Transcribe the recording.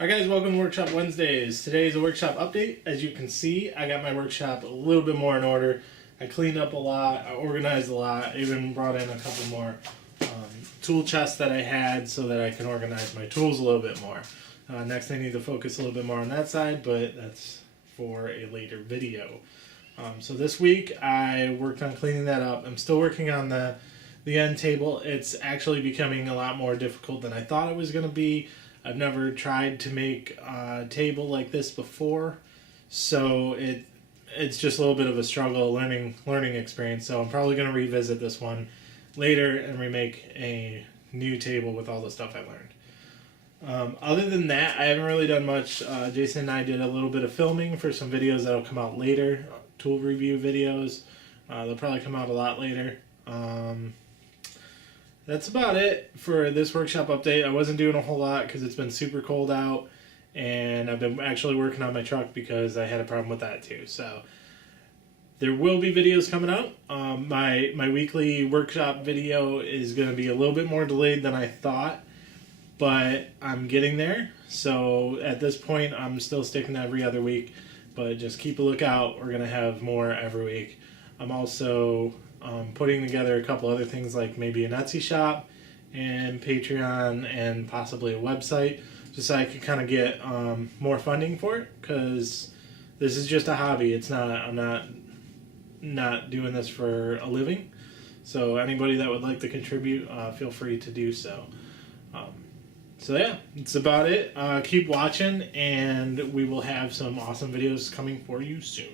Alright guys, welcome to Workshop Wednesdays. Today is a workshop update. As you can see, I got my workshop a little bit more in order. I cleaned up a lot, I organized a lot, I even brought in a couple more tool chests that I had so that I can organize my tools a little bit more. Next I need to focus a little bit more on that side, but that's for a later video. So this week I worked on cleaning that up. I'm still working on the end table. It's actually becoming a lot more difficult than I thought it was going to be. I've never tried to make a table like this before, so it's just a little bit of a struggle, learning experience. So I'm probably going to revisit this one later and remake a new table with all the stuff I learned. Other than that, I haven't really done much. Jason and I did a little bit of filming for some videos that'll come out later, tool review videos. They'll probably come out a lot later. That's about it for this workshop update. I wasn't doing a whole lot because it's been super cold out, and I've been actually working on my truck because I had a problem with that too. So there will be videos coming out. My weekly workshop video is going to be a little bit more delayed than I thought, but I'm getting there. So at this point, I'm still sticking to every other week, but just keep a lookout. We're going to have more every week. I'm also putting together a couple other things like maybe an Etsy shop and Patreon and possibly a website, just so I can kind of get more funding for it, because this is just a hobby. I'm not doing this for a living. So anybody that would like to contribute, feel free to do so. So yeah, that's about it. Keep watching, and we will have some awesome videos coming for you soon.